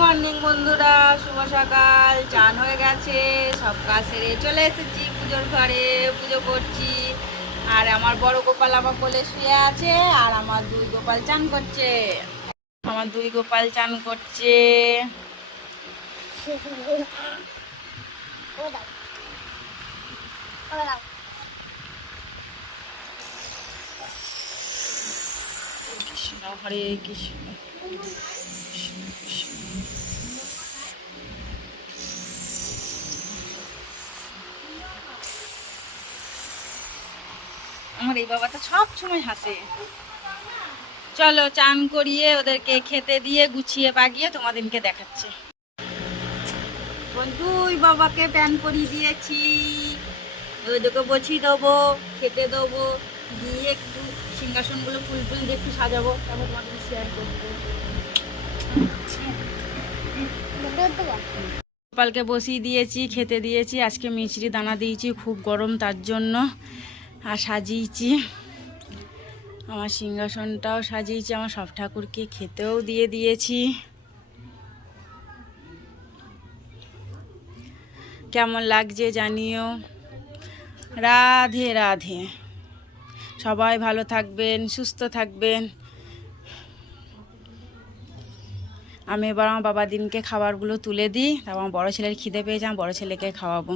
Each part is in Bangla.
মর্নিং বন্ধুরা, শুভ সকাল। চান হয়ে গেছে, সব কাজ সেরে চলে এসেছি পুজোর ঘরে, পুজো করছি। আর আমার বড় গোপাল আমার কোলে শুয়ে আছে, আর আমার দুই গোপাল চান করছে। কৃষ্ণ হরে কৃষ্ণ। আমার এই বাবাটা সব সময় হাসে। চলো চান করিয়ে ওদেরকে খেতে দিয়ে গুছিয়ে বাগিয়ে তোমাদেরকে দেখাচ্ছে। দুই বাবাকে প্যান করিয়ে দিয়েছি, ওদেরকে বছিয়ে দেবো, খেতে দেবো, দিয়ে একটু সিংহাসনগুলো ফুল ফুল দিয়ে একটু সাজাবো, তারপর তোমাদের শেয়ার করবো। গোপালকে বসিয়ে দিয়েছি, খেতে দিয়েছি। আজকে মিছরি দানা দিয়েছি, খুব গরম তার জন্য। আর সাজিয়েছি আমার সিংহাসনটাও সাজিয়েছি, আমার সব ঠাকুরকে খেতেও দিয়ে দিয়েছি। কেমন লাগছে জানিও। রাধে রাধে। সবাই ভালো থাকবেন, সুস্থ থাকবেন। আমি এবার আমার বাবা দিনকে খাবারগুলো তুলে দিই, তারপর আমার বড়ো ছেলের খিদে পেয়েছে, আমার বড়ো ছেলেকে খাওয়াবো।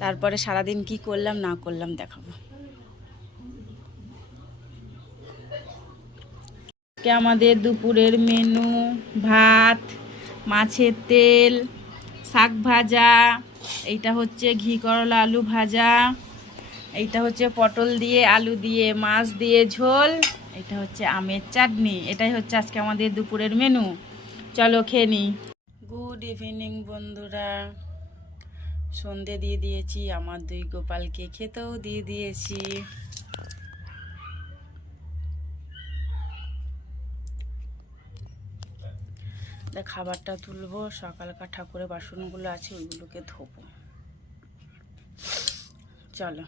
তারপরে সারাদিন কি করলাম না করলাম দেখাবো। আমাদের দুপুরের মেনু ভাত, মাছের তেল, শাক ভাজা, এইটা হচ্ছে ঘি করলা আলু ভাজা, এইটা হচ্ছে পটল দিয়ে আলু দিয়ে মাছ দিয়ে ঝোল, এটা হচ্ছে আমের চাটনি। এটাই হচ্ছে আজকে আমাদের দুপুরের মেনু। চলো খেয়ে নিই। গুড ইভিনিং বন্ধুরা, সন্ধে দিয়ে দিয়েছি, আমার দুই গোপালকে খেতেও দিয়ে দিয়েছি। খাবারটা তুলবো, সকালকার ঠাকুরের বাসনগুলো আছে ওইগুলোকে ধোবো। চলো।